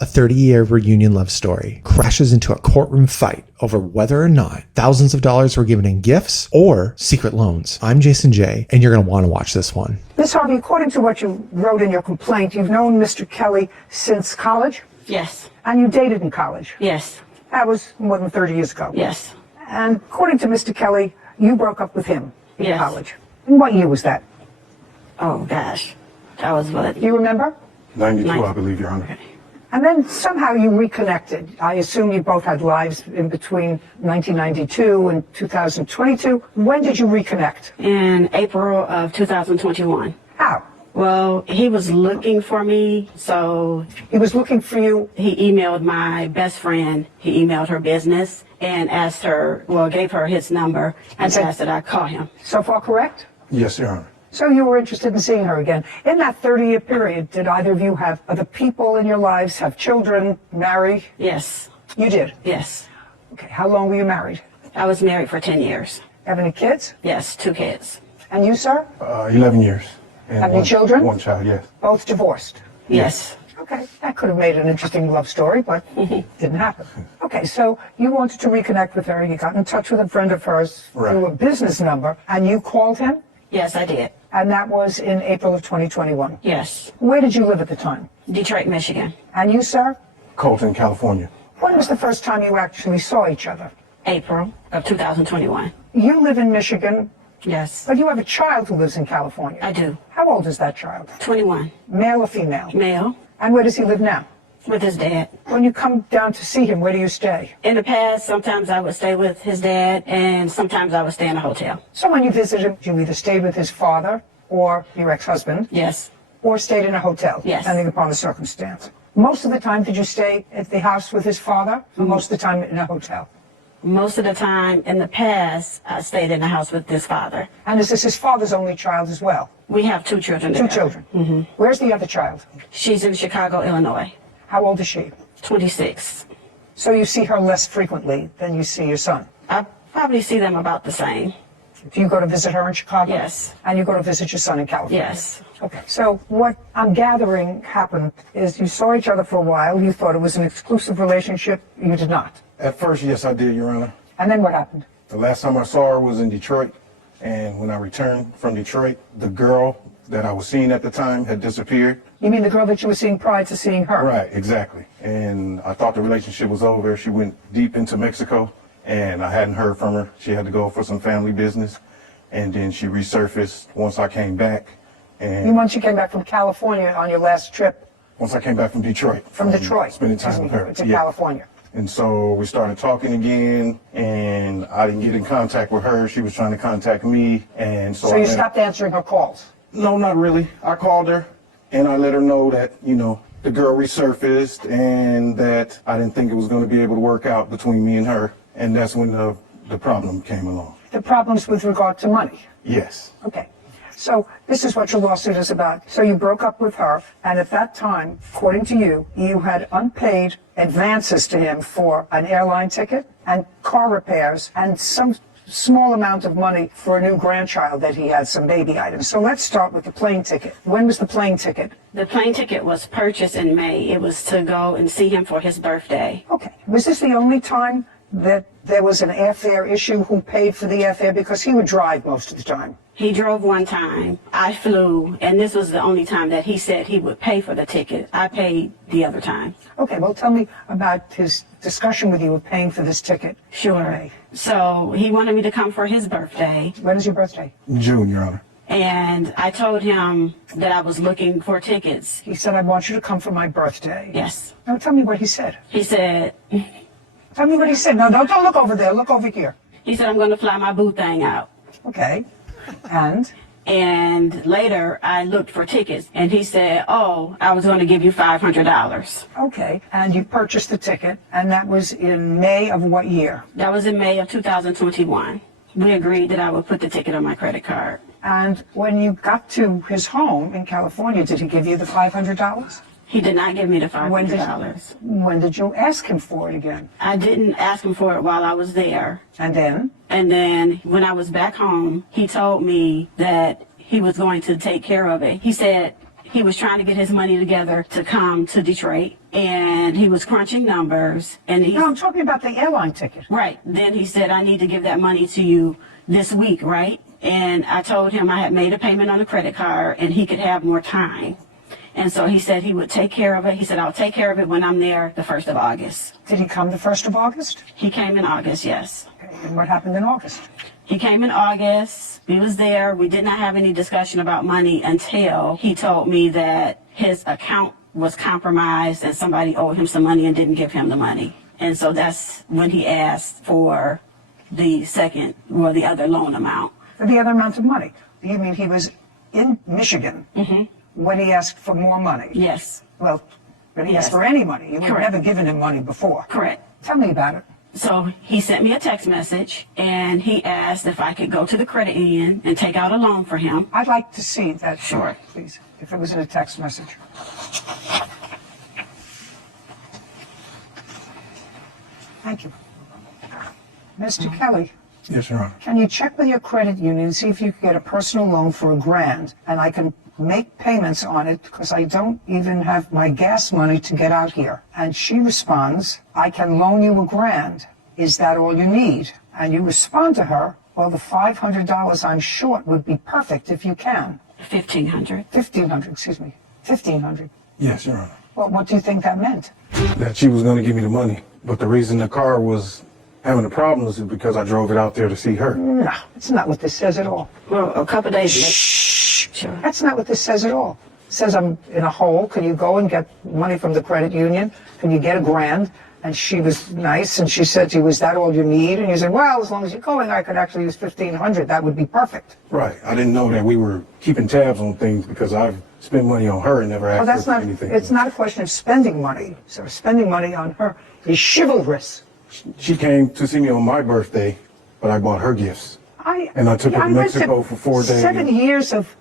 A 30-year reunion love story crashes into a courtroom fight over whether or not thousands of dollars were given in gifts or secret loans. I'm Jason J, and you're going to want to watch this one. Ms. Harvey, according to what you wrote in your complaint, you've known Mr. Kelly since college? Yes. And you dated in college? Yes. That was more than 30 years ago? Yes. And according to Mr. Kelly, you broke up with him in Yes. college. And what year was that? Oh, gosh. That was what? Do you remember? 92, I believe, Your Honor. Okay. And then somehow you reconnected. I assume you both had lives in between 1992 and 2022. When did you reconnect? In April of 2021. How? Well, he was looking for me, so He was looking for you. he emailed my best friend. He emailed her business and asked her, well, gave her his number and Okay. asked that I call him. So far correct? Yes, Your Honor. So you were interested in seeing her again. In that 30-year period, did either of you have other people in your lives, have children, marry? Yes. You did? Yes. Okay. How long were you married? I was married for 10 years. Have any kids? Yes, 2 kids. And you, sir? 11 years. And Have any children? One child, yes. Both divorced? Yes. Okay. That could have made an interesting love story, but didn't happen. Okay. So you wanted to reconnect with her. You got in touch with a friend of hers Right. through a business number, and you called him? Yes, I did. And that was in April of 2021. Yes. Where did you live at the time? Detroit, Michigan. And you, sir? Colton, California. When was the first time you actually saw each other? April of 2021. You live in Michigan, Yes. but you have a child who lives in California. I do. How old is that child? 21. Male or female? Male. And where does he live now? With his dad. When you come down to see him, where do you stay? In the past, sometimes I would stay with his dad, and sometimes I would stay in a hotel. So when you visit him, you either stayed with his father or your ex-husband, Yes. or stayed in a hotel, Yes. depending upon the circumstance. Most of the time, did you stay at the house with his father, or most of the time in a hotel? Most of the time in the past, I stayed in the house with his father. And is this his father's only child as well? We have 2 children Two together. children. Mm-hmm. Where's the other child? She's in Chicago, Illinois. How old is she? 26. So you see her less frequently than you see your son. I probably see them about the same. Do you go to visit her in Chicago? Yes. And you go to visit your son in California? Yes. Okay. So what I'm gathering happened is you saw each other for a while. You thought it was an exclusive relationship. You did not. At first, yes, I did, Your Honor. And then what happened? The last time I saw her was in Detroit. And when I returned from Detroit, the girl that I was seeing at the time had disappeared. You mean the girl that you were seeing prior to seeing her? Right, exactly. And I thought the relationship was over. She went deep into Mexico, and I hadn't heard from her. She had to go for some family business. And then she resurfaced once I came back. And Once you came back from California on your last trip once I came back from Detroit. from Detroit. Spending time with her. To Yeah. California. And so we started talking again, and I didn't get in contact with her. She was trying to contact me, and so So I you let- stopped answering her calls? No, not really. I called her, and I let her know that, the girl resurfaced, and that I didn't think it was going to be able to work out between me and her. And that's when the problem came along. The problems with regard to money? Yes. Okay. So this is what your lawsuit is about. So you broke up with her, and at that time, according to you, you had unpaid advances to him for an airline ticket and car repairs and some small amount of money for a new grandchild that he had, some baby items. So let's start with the plane ticket. When was the plane ticket? The plane ticket was purchased in May. It was to go and see him for his birthday. Okay. Was this the only time that there was an airfare issue? Who paid for the airfare? Because he would drive most of the time. He drove one time. I flew, and this was the only time that he said he would pay for the ticket. I paid the other time. Okay, well, tell me about his discussion with you of paying for this ticket. Sure. So he wanted me to come for his birthday, When is your birthday? June, Your Honor. and I told him that I was looking for tickets. He said, I want you to come for my birthday. Yes. Now tell me what he said. He said, Tell me what he said. No, don't look over there. Look over here. I'm going to fly my boo thing out. Okay. And? And later I looked for tickets, and he said, oh, I was going to give you $500. Okay. And you purchased the ticket, and that was in May of what year? That was in May of 2021. We agreed that I would put the ticket on my credit card. And when you got to his home in California, did he give you the $500? He did not give me the When did, $500. when did you ask him for it again? I didn't ask him for it while I was there. And then? And then when I was back home, he told me that he was going to take care of it. He said he was trying to get his money together to come to Detroit. and he was crunching numbers, and he No, I'm talking about the airline ticket. right. Then he said, I need to give that money to you this week, right? And I told him I had made a payment on a credit card and he could have more time. And so he said he would take care of it. He said, I'll take care of it when I'm there the 1st of August. Did he come the 1st of August? He came in August, yes. Okay, and what happened in August? He came in August. We was there. We did not have any discussion about money until he told me that his account was compromised and somebody owed him some money and didn't give him the money. And so that's when he asked for the the other loan amount. For the other amount of money? You mean he was in Michigan when he asked for more money? Yes. Well, when he asked Yes. for any money, you had Correct. never given him money before. Correct. Tell me about it. So he sent me a text message and he asked if I could go to the credit union and take out a loan for him. I'd like to see that, Sure. please, if it was in a text message. Thank you. Mr. Kelly, Yes, Your Honor. can you check with your credit union and see if you can get a personal loan for $1,000 and I can make payments on it because I don't even have my gas money to get out here? And she responds, I can loan you $1,000. Is that all you need? And you respond to her, well, the $500 I'm short would be perfect if you can. 1,500. 1,500, excuse me. 1,500. Yes, Your Honor. Well, what do you think that meant? That she was going to give me the money, but the reason the car was having the problems is because I drove it out there to see her. No, it's not what this says at all. Well, a couple days later. Shh. Sure. That's not what this says at all. It says I'm in a hole. Can you go and get money from the credit union? Can you get $1,000? And she was nice, and she said to you, is that all you need? And you said, well, as long as you're going, I could actually use 1,500. That would be perfect. Right. I didn't know that we were keeping tabs on things because I've spent money on her and never Well, asked that's her for not, anything. it's not a question of spending money. So spending money on her is chivalrous. She came to see me on my birthday, but I bought her gifts. And I took her to went Mexico for 4 days. 7 years of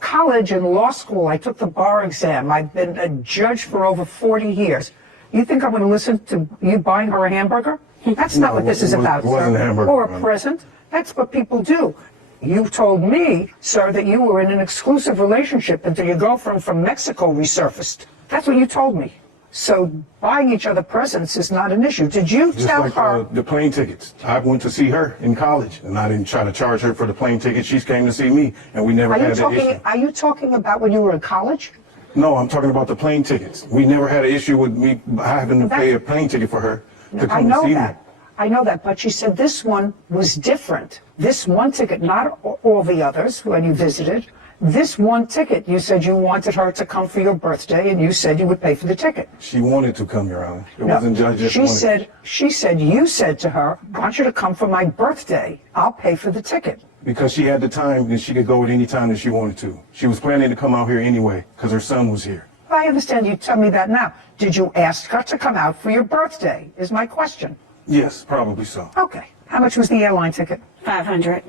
college and law school. I took the bar exam. I've been a judge for over 40 years. You think I'm going to listen to you buying her a hamburger? That's not No, what this is it about, wasn't a sir. hamburger, Or a man. present. That's what people do. You told me, sir, that you were in an exclusive relationship until your girlfriend from Mexico resurfaced. That's what you told me. So buying each other presents is not an issue. Did you Just tell like her? the plane tickets. I went to see her in college, and I didn't try to charge her for the plane ticket. She came to see me, and we never had that issue. Are you talking about when you were in college? No, I'm talking about the plane tickets. We never had an issue with me having to pay a plane ticket for her to I come know to see that. me. I know that, but she said this one was different. This one ticket, not all the others when you visited. This one ticket, you said you wanted her to come for your birthday, and you said you would pay for the ticket. She wanted to come, Your Honor. It No, wasn't just she wanted. said you said to her, I want you to come for my birthday. I'll pay for the ticket. Because she had the time and she could go at any time that she wanted to. She was planning to come out here anyway because her son was here. I understand you tell me that now. Did you ask her to come out for your birthday, is my question. Yes, probably so. Okay. How much was the airline ticket? 500.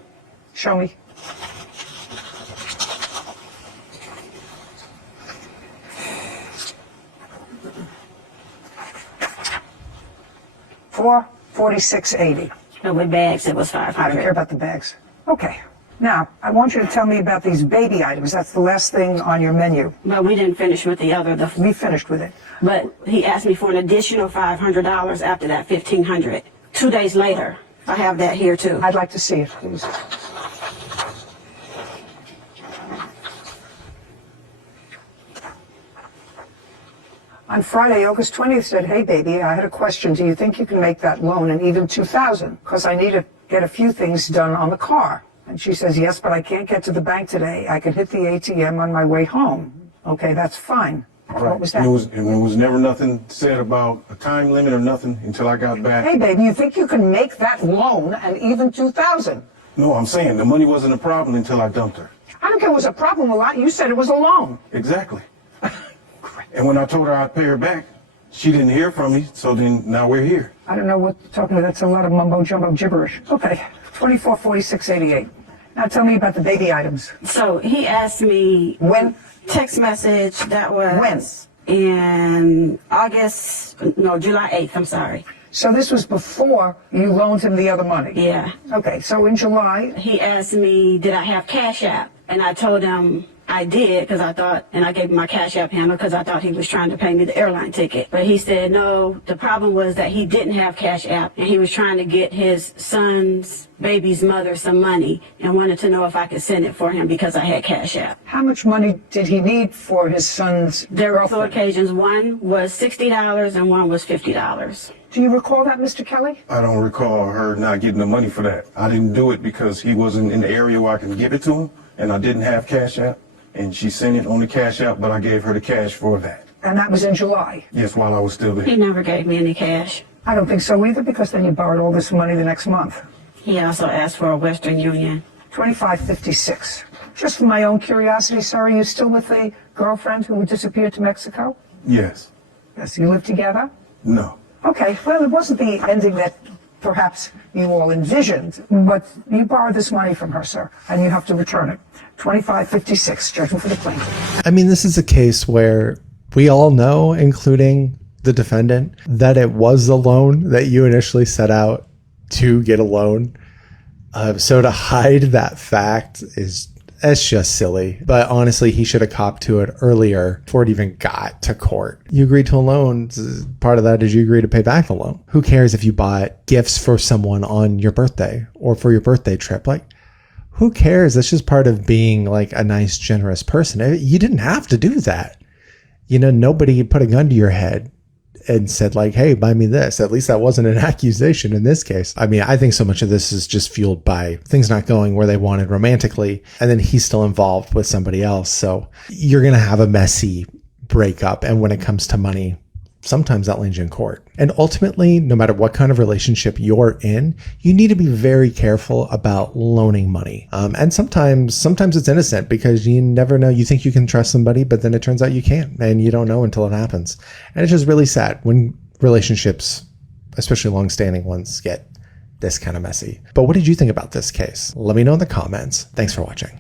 Show me. $446.80. But with bags, it was I don't 500. care about the bags. Okay. Now, I want you to tell me about these baby items. That's the last thing on your menu. But we didn't finish with the other. We finished with it. But he asked me for an additional $500 after that 1,500. 2 days later, I have that here too. I'd like to see it, please. On Friday, August 20th, said, hey, baby, I had a question. Do you think you can make that loan and even $2,000? Because I need to get a few things done on the car. And she says, yes, but I can't get to the bank today. I can hit the ATM on my way home. Okay, that's fine. What was that? And there was never nothing said about a time limit or nothing until I got back. Hey, baby, you think you can make that loan and even $2,000? No, I'm saying the money wasn't a problem until I dumped her. I don't care if it was a problem a lot. You said it was a loan. Exactly. And when I told her I'd pay her back, she didn't hear from me, so then now we're here. I don't know what you're talking about. That's a lot of mumbo-jumbo gibberish. Okay, 244688. Now tell me about the baby items. So he asked me When? text message that was When? in July 8th, I'm sorry. So this was before you loaned him the other money? Yeah. Okay, so in July, He asked me, did I have Cash App? And I told him I did because I thought, and I gave him my Cash App handle because I thought he was trying to pay me the airline ticket. But he said, no, the problem was that he didn't have Cash App and he was trying to get his son's baby's mother some money and wanted to know if I could send it for him because I had Cash App. How much money did he need for his son's There were two girlfriend? occasions. One was $60 and one was $50. Do you recall that, Mr. Kelly? I don't recall her not getting the money for that. I didn't do it because he wasn't in the area where I can give it to him, and I didn't have Cash App. And she sent it on the Cash App, but I gave her the cash for that. And that was in July. Yes, while I was still there. He never gave me any cash. I don't think so either, because then you borrowed all this money the next month. He also asked for a Western Union. $25.56. Just for my own curiosity, sir, are you still with the girlfriend who disappeared to Mexico? Yes. Yes, you live together? No. Okay, well, it wasn't the ending that perhaps you all envisioned, but you borrowed this money from her, sir, and you have to return it. $25.56, judgment for the plaintiff. I mean, this is a case where we all know, including the defendant, that it was a loan, that you initially set out to get a loan. So to hide that fact it's just silly. But honestly, he should have copped to it earlier before it even got to court. You agreed to a loan. Part of that is you agree to pay back the loan. Who cares if you bought gifts for someone on your birthday or for your birthday trip? Like, who cares? That's just part of being like a nice, generous person. You didn't have to do that. You know, nobody put a gun to your head and said like, hey, buy me this. At least that wasn't an accusation in this case. I mean, I think so much of this is just fueled by things not going where they wanted romantically. And then he's still involved with somebody else. So you're going to have a messy breakup. And when it comes to money, sometimes that lands you in court. And ultimately, no matter what kind of relationship you're in, you need to be very careful about loaning money. And sometimes it's innocent because you never know. You think you can trust somebody, but then it turns out you can't, and you don't know until it happens. And it's just really sad when relationships, especially long-standing ones, get this kind of messy. But what did you think about this case? Let me know in the comments. Thanks for watching.